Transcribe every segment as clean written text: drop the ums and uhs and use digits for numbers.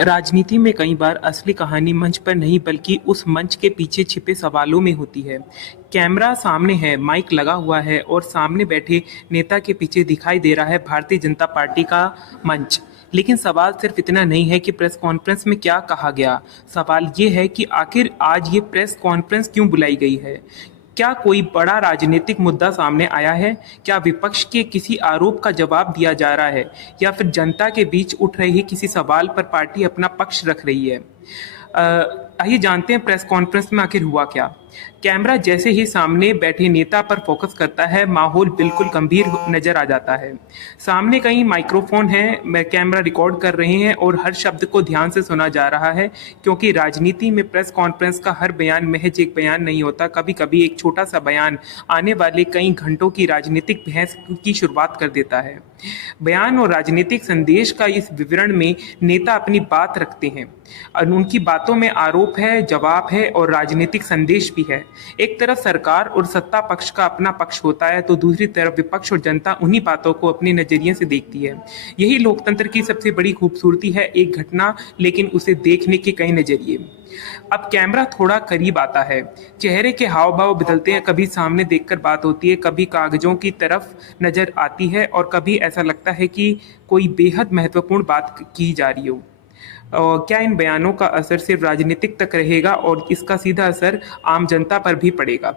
राजनीति में कई बार असली कहानी मंच पर नहीं बल्कि उस मंच के पीछे छिपे सवालों में होती है। कैमरा सामने है, माइक लगा हुआ है और सामने बैठे नेता के पीछे दिखाई दे रहा है भारतीय जनता पार्टी का मंच। लेकिन सवाल सिर्फ इतना नहीं है कि प्रेस कॉन्फ्रेंस में क्या कहा गया। सवाल ये है कि आखिर आज ये प्रेस कॉन्फ्रेंस क्यों बुलाई गई है। क्या कोई बड़ा राजनीतिक मुद्दा सामने आया है? क्या विपक्ष के किसी आरोप का जवाब दिया जा रहा है या फिर जनता के बीच उठ रहे किसी सवाल पर पार्टी अपना पक्ष रख रही है? आइए जानते हैं प्रेस कॉन्फ्रेंस में आखिर हुआ क्या। कैमरा जैसे ही सामने बैठे नेता पर फोकस करता है, माहौल बिल्कुल गंभीर नजर आ जाता है। सामने कई माइक्रोफोन हैं, कैमरा रिकॉर्ड कर रहे हैं और हर शब्द को ध्यान से सुना जा रहा है, क्योंकि राजनीति में प्रेस कॉन्फ्रेंस का हर बयान महज एक बयान नहीं होता। कभी कभी एक छोटा सा बयान आने वाले कई घंटों की राजनीतिक बहस की शुरुआत कर देता है। बयान और राजनीतिक संदेश का इस विवरण में नेता अपनी बात रखते हैं और उनकी बातों में आरोप है, जवाब है और राजनीतिक संदेश भी है। एक तरफ सरकार और सत्ता पक्ष का अपना पक्ष होता है, तो दूसरी तरफ विपक्ष और जनता उन्हीं बातों को अपने नजरिए से देखती है। यही लोकतंत्र की सबसे बड़ी खूबसूरती है, एक घटना लेकिन उसे देखने के कई नजरिए। अब कैमरा थोड़ा करीब आता है, चेहरे के हाव भाव बदलते हैं, कभी सामने देखकर बात होती है, कभी कागजों की तरफ नजर आती है और कभी ऐसा लगता है कि कोई बेहद महत्वपूर्ण बात की जा रही हो। क्या इन बयानों का असर सिर्फ राजनीतिक तक रहेगा और इसका सीधा असर आम जनता पर भी पड़ेगा?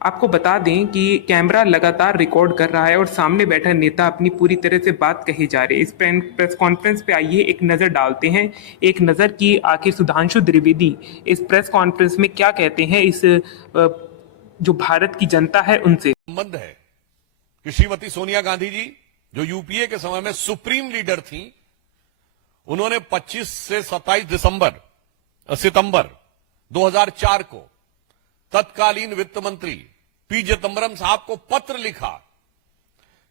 आपको बता दें कि कैमरा लगातार रिकॉर्ड कर रहा है और सामने बैठा नेता अपनी पूरी तरह से बात कही जा रही है। इस प्रेस कॉन्फ्रेंस पे आइए एक नज़र डालते हैं, एक नज़र की आखिर सुधांशु त्रिवेदी इस प्रेस कॉन्फ्रेंस में क्या कहते हैं इस जो भारत की जनता है उनसे। संबंध है कि श्रीमती सोनिया गांधी जी जो यूपीए के समय में सुप्रीम लीडर थी, उन्होंने 25 से 27 सितंबर 2004 को तत्कालीन वित्त मंत्री पी चिदंबरम साहब को पत्र लिखा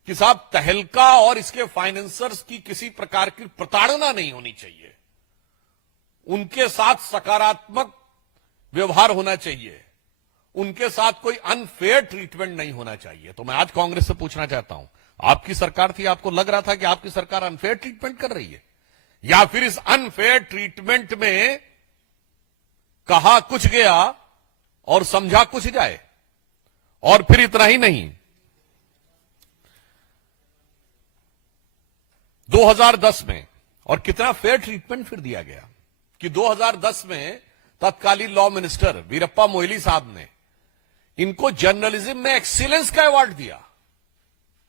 कि साहब तहलका और इसके फाइनेंसर्स की किसी प्रकार की प्रताड़ना नहीं होनी चाहिए, उनके साथ सकारात्मक व्यवहार होना चाहिए, उनके साथ कोई अनफेयर ट्रीटमेंट नहीं होना चाहिए। तो मैं आज कांग्रेस से पूछना चाहता हूं, आपकी सरकार थी, आपको लग रहा था कि आपकी सरकार अनफेयर ट्रीटमेंट कर रही है, या फिर इस अनफेयर ट्रीटमेंट में कहा कुछ गया और समझा कुछ जाए? और फिर इतना ही नहीं, 2010 में और कितना फेयर ट्रीटमेंट फिर दिया गया कि 2010 में तत्कालीन लॉ मिनिस्टर वीरप्पा मोइली साहब ने इनको जर्नलिज्म में एक्सीलेंस का अवार्ड दिया।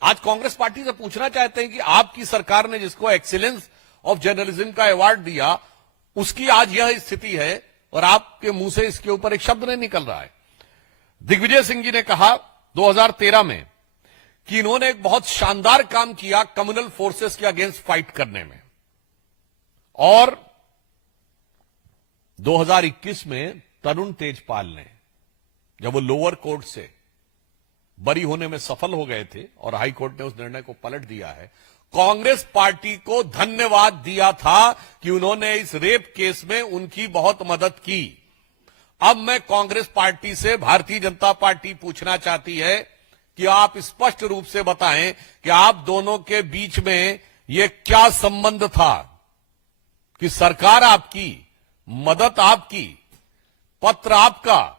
आज कांग्रेस पार्टी से पूछना चाहते हैं कि आपकी सरकार ने जिसको एक्सीलेंस ऑफ जर्नलिज्म का अवार्ड दिया, उसकी आज यह स्थिति है और आपके मुंह से इसके ऊपर एक शब्द नहीं निकल रहा है। दिग्विजय सिंह जी ने कहा 2013 में कि इन्होंने एक बहुत शानदार काम किया कम्युनल फोर्सेस के अगेंस्ट फाइट करने में, और 2021 में तरुण तेजपाल ने, जब वो लोअर कोर्ट से बरी होने में सफल हो गए थे और हाई कोर्ट ने उस निर्णय को पलट दिया है, कांग्रेस पार्टी को धन्यवाद दिया था कि उन्होंने इस रेप केस में उनकी बहुत मदद की। अब मैं कांग्रेस पार्टी से भारतीय जनता पार्टी पूछना चाहती है कि आप स्पष्ट रूप से बताएं कि आप दोनों के बीच में यह क्या संबंध था कि सरकार आपकी, मदद आपकी, पत्र आपका,